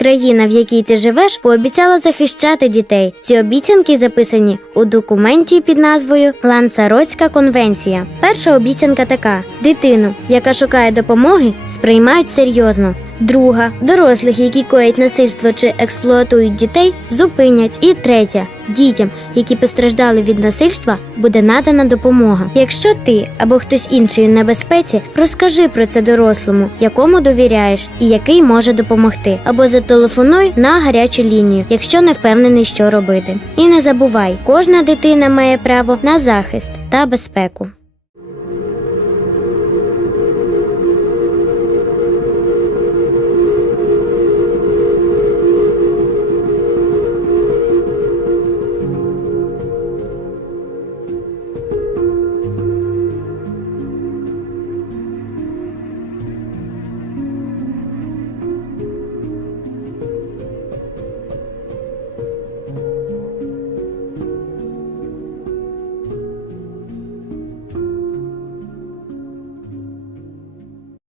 Країна, в якій ти живеш, пообіцяла захищати дітей. Ці обіцянки записані у документі під назвою Ланцаротська конвенція. Перша обіцянка така: дитину, яка шукає допомоги, сприймають серйозно. Друга дорослих, які коять насильство чи експлуатують дітей, зупинять. І третя дітям, які постраждали від насильства, буде надана допомога. Якщо ти або хтось інший у небезпеці, розкажи про це дорослому, якому довіряєш і який може допомогти, або зателефонуй на гарячу лінію, якщо не впевнений, що робити. І не забувай, кожна дитина має право на захист та безпеку.